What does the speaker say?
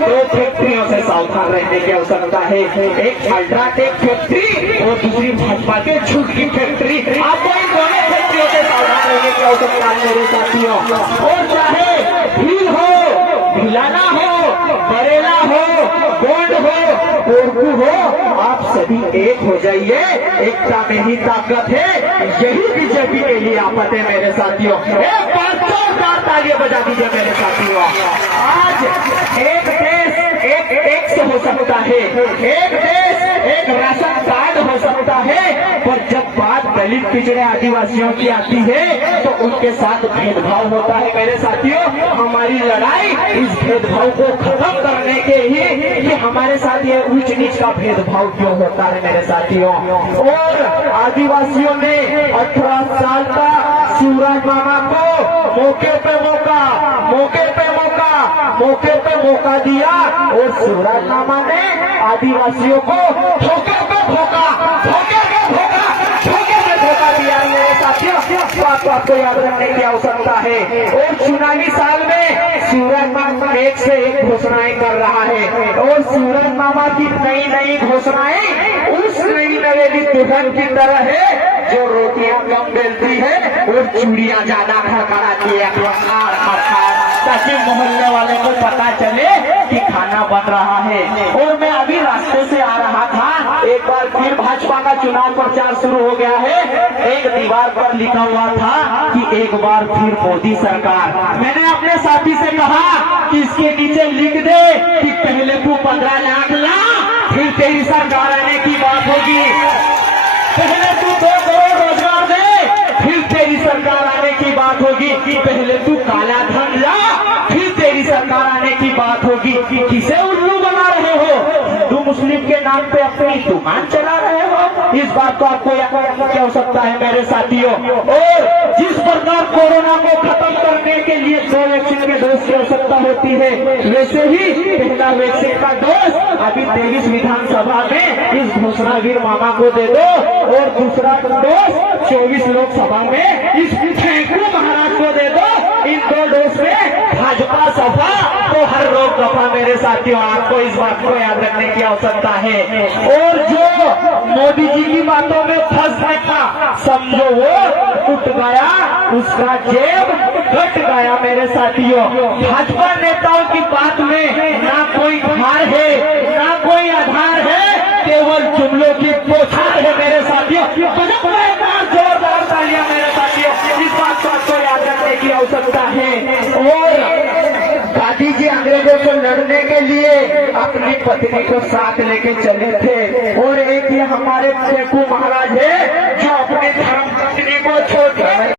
दो फैक्ट्रियों से सावधान रहने की आवश्यकता है, एक अल्ट्राटेक फैक्ट्री और दूसरी भाजपा के झूठ की फैक्ट्री। आपको इन दोनों फैक्ट्रियों से सावधान रहने की आवश्यकता है मेरे साथियों। और चाहे भील हो, भिलाना हो, बरेला हो, गोंड हो, कोरकू हो, आप सभी एक हो जाइए। एकता में ही ताकत है, यही बीजेपी के लिए आफत है मेरे साथियों। एक बार जोरदार तालियां बजा दीजिए मेरे साथियों। आज एक देश एक टैक्स हो सकता है, एक देश एक राशन कार्ड हो सकता है, पर जब बात दलित पिछड़े आदिवासियों की आती है तो उनके साथ भेदभाव होता है मेरे साथियों। हमारी लड़ाई इस भेदभाव को खत्म करने के ही कि हमारे साथ ये ऊंच नीच का भेदभाव क्यों होता है मेरे साथियों। और आदिवासियों ने 18 साल का शिवराज मामा को मौके पे मौका दिया और शिवराज मामा ने आदिवासियों को धोखे पे धोखा दिया मेरे साथियों। तो आपको याद रखने की आवश्यकता है। और चुनावी साल में शिवराज मामा एक से एक घोषणाएं कर रहा है और शिवराज मामा की नई घोषणाएं उस नई नवेली दुल्हन की तरह है जो रोटियां कम बेलती है और चूड़ियां ज्यादा खड़खड़ाती है, ताकि मोहल्ले वाले को पता चले कि खाना बन रहा है। और मैं अभी रास्ते से आ रहा था, एक बार फिर भाजपा का चुनाव प्रचार शुरू हो गया है। एक दीवार पर लिखा हुआ था कि एक बार फिर मोदी सरकार। मैंने अपने साथी से कहा कि इसके नीचे लिख दे कि पहले तू 15 लाख ला, फिर तेरी सरकार आने की बात होगी। पहले तू 2 करोड़ रोजगार दे, फिर तेरी सरकार आने की बात होगी। पहले तू काला धन ला, फिर तेरी सरकार आने की बात होगी। किसे उल्लू बना रहे हो? हिंदू मुस्लिम के नाम पे अपनी दुकान चला रहे हो? इस बात को आपको याद रखने की आवश्यकता है मेरे साथियों। और जिस प्रकार कोरोना को खत्म करने के लिए 2 वैक्सीन के डोज की आवश्यकता होती है, वैसे ही पहला वैक्सीन का डोज अभी 23 विधानसभा में इस घोषणावीर मामा को दे दो और दूसरा डोज 24 लोकसभा में इस फेंकू महाराज को दे दो। इन 2 डोज में भाजपा सफा तो हर लोग दफा मेरे साथियों। आपको इस बात को याद रखने की आवश्यकता है। और जो मोदी जी की बातों में फंसने का समझो वो टूट गया, उसका जेब कट गया मेरे साथियों। भाजपा नेताओं की बात में ना कोई धार है, ना कोई आधार है, केवल जुमलों की पोछार है मेरे साथियों। जोरदार तालियां मेरे साथियों। इस बात को आपको याद रखने की आवश्यकता है। और गांधी जी अंग्रेजों से लड़ने के लिए अपनी पत्नी को साथ लेके चले थे। और एक ये हमारे फेंकू महाराज है